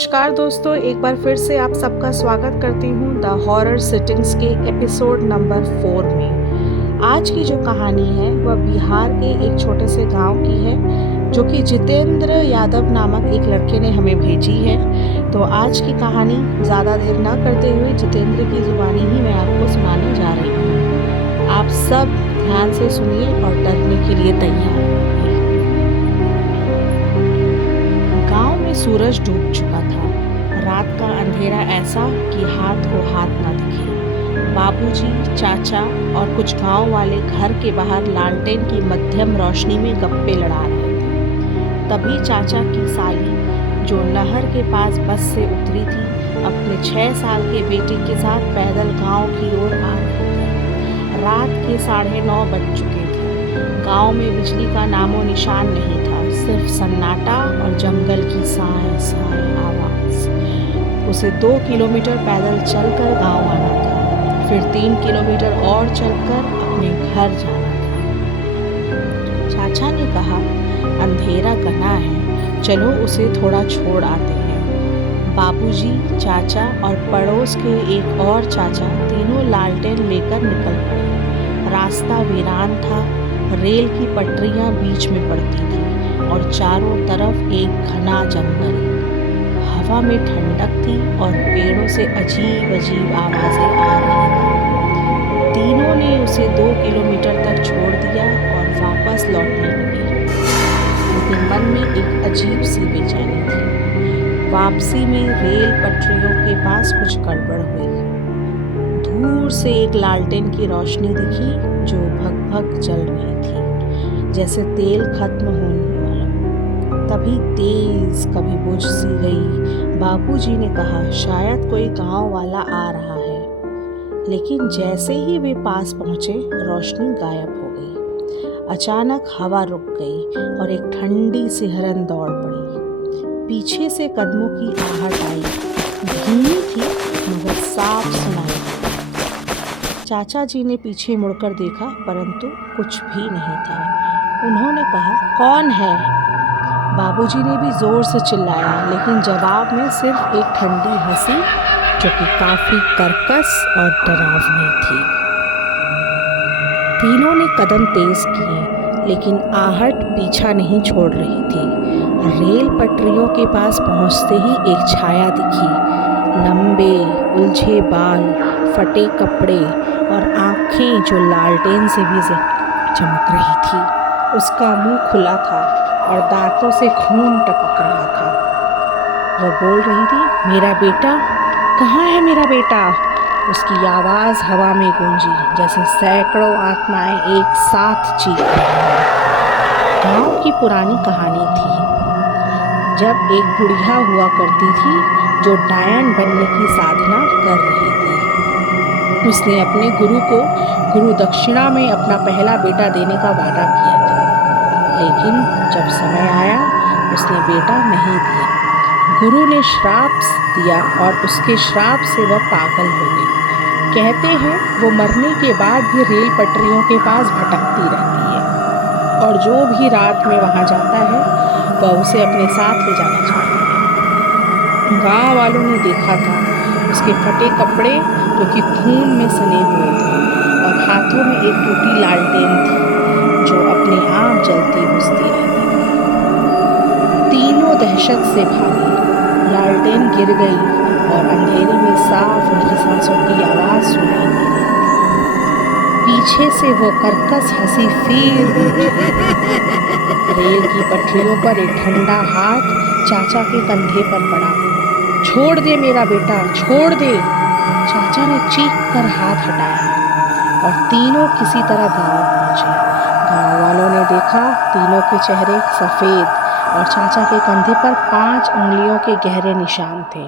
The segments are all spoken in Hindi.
नमस्कार दोस्तों, एक बार फिर से आप सबका स्वागत करती हूँ द हॉरर सिटिंग्स के एपिसोड नंबर 4 में। आज की जो कहानी है वह बिहार के एक छोटे से गांव की है, जो कि जितेंद्र यादव नामक एक लड़के ने हमें भेजी है। तो आज की कहानी ज़्यादा देर न करते हुए जितेंद्र की ज़ुबानी ही मैं आपको सुनाने जा रही हूँ। आप सब ध्यान से सुनिए और डरने के लिए तैयार रहिए। गांव में सूरज डूब चुका था। रात का अंधेरा ऐसा कि हाथ को हाथ न दिखे। बाबूजी, चाचा और कुछ गांव वाले घर के बाहर लालटेन की मध्यम रोशनी में गप्पे लड़ा रहे थे। तभी चाचा की साली, जो नहर के पास बस से उतरी थी, अपने 6 साल के बेटे के साथ पैदल गांव की ओर आ रही थी। रात के 9:30 बज चुके थे। गांव में बिजली का नामो निशान नहीं था, सिर्फ सन्नाटा और जंगल की साए साए आवाज। उसे 2 किलोमीटर पैदल चलकर गांव आना था, फिर 3 किलोमीटर और चलकर अपने घर जाना था। चाचा ने कहा, अंधेरा घना है, चलो उसे थोड़ा छोड़ आते हैं। बाबूजी, चाचा और पड़ोस के एक और चाचा तीनों लालटेन लेकर निकल पड़े। रास्ता वीरान था, रेल की पटरियां बीच में पड़ती थी और चारों तरफ एक घना जंगल। हवा में ठंडक थी और पेड़ों से अजीब अजीब आवाजें आ रही थी। तीनों ने उसे 2 किलोमीटर तक छोड़ दिया और वापस लौटने लगे। उनके मन में एक अजीब सी बेचैनी थी। वापसी में रेल पटरियों के पास कुछ गड़बड़ हुई। दूर से एक लालटेन की रोशनी दिखी जो भग-भग जल रही थी, जैसे तेल खत्म होने वाला। तभी तेज कभी बुझ सी गई। बाबूजी ने कहा, शायद कोई गांव वाला आ रहा है। लेकिन जैसे ही वे पास पहुंचे, रोशनी गायब हो गई। अचानक हवा रुक गई और एक ठंडी सिहरन दौड़ पड़ी। पीछे से कदमों की आहट आई, धीमी थी मगर साफ सुनाई दी। चाचा जी ने पीछे मुड़कर देखा, परंतु कुछ भी नहीं था। उन्होंने कहा, कौन है? बाबूजी ने भी जोर से चिल्लाया, लेकिन जवाब में सिर्फ एक ठंडी हंसी, जो कि काफी कर्कश और डरावनी थी। तीनों ने कदम तेज किए, लेकिन आहट पीछा नहीं छोड़ रही थी। रेल पटरियों के पास पहुंचते ही एक छाया दिखी। लंबे उलझे बाल, फटे कपड़े और आंखें जो लालटेन से भी चमक रही थी। उसका मुंह खुला था और दांतों से खून टपक रहा था। वो बोल रही थी, मेरा बेटा, कहाँ है मेरा बेटा? उसकी आवाज़ हवा में गूंजी, जैसे सैकड़ों आत्माएं एक साथ चीख रही हैं। गांव की पुरानी कहानी थी, जब एक बुढ़िया हुआ करती थी जो डायन बनने की साधना कर रही थी। उसने अपने गुरु को गुरु दक्षिणा में अपना पहला बेटा देने का वादा किया था, लेकिन जब समय आया उसने बेटा नहीं दिया। गुरु ने श्राप दिया और उसके श्राप से वह पागल हो गई। कहते हैं वो मरने के बाद भी रेल पटरियों के पास भटकती रहती है, और जो भी रात में वहां जाता है वह उसे अपने साथ ले जाना चाहता है। गांव वालों ने देखा था, उसके फटे कपड़े जो कि खून में सने हुए थे, और हाथों में एक टूटी लालटेन थी जो अपने आप जलती बुझती रहती। तीनों दहशत से भागे। लालटेन गिर गई और अंधेरे में साफ उनकी सांसों की आवाज सुनाई दे रही थी। पीछे से वो कर्कश हंसी फिर गूंजी। रेल की पटरियों पर एक ठंडा हाथ चाचा के कंधे पर पड़ा। छोड़ दे मेरा बेटा, छोड़ दे। चाचा ने चीख कर हाथ हटाया और तीनों किसी तरह गांव पहुंचे। गांव वालों ने देखा, तीनों के चेहरे सफेद और चाचा के कंधे पर 5 उंगलियों के गहरे निशान थे,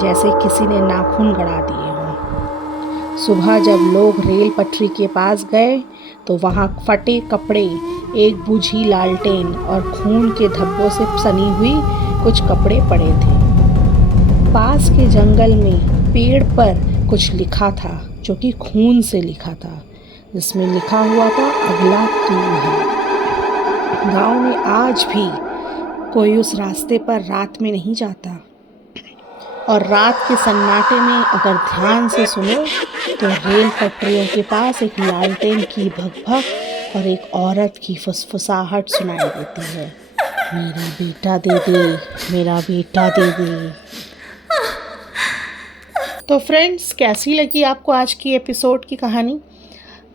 जैसे किसी ने नाखून गड़ा दिए हों। सुबह जब लोग रेल पटरी के पास गए तो वहां फटे कपड़े, एक बुझी लालटेन और खून के धब्बों से सनी हुई कुछ कपड़े पड़े थे। पास के जंगल में पेड़ पर कुछ लिखा था, जो कि खून से लिखा था, जिसमें लिखा हुआ था, अगला तू है। गांव में आज भी कोई उस रास्ते पर रात में नहीं जाता। और रात के सन्नाटे में अगर ध्यान से सुनो तो रेल पटरियों के पास एक लालटेन की भक-भक और एक औरत की फुसफुसाहट सुनाई देती है, मेरा बेटा दे दे, मेरा बेटा दे दे। तो फ्रेंड्स, कैसी लगी आपको आज की एपिसोड की कहानी?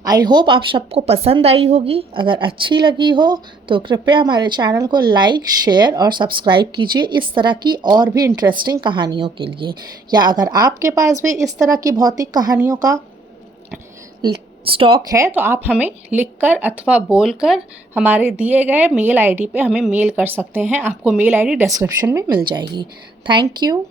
आई होप आप सबको पसंद आई होगी। अगर अच्छी लगी हो तो कृपया हमारे चैनल को लाइक, शेयर और सब्सक्राइब कीजिए इस तरह की और भी इंटरेस्टिंग कहानियों के लिए। या अगर आपके पास भी इस तरह की भौतिक कहानियों का स्टॉक है तो आप हमें लिखकर अथवा बोलकर हमारे दिए गए मेल आईडी पे हमें मेल कर सकते हैं। आपको मेल आईडी डिस्क्रिप्शन में मिल जाएगी। Thank you.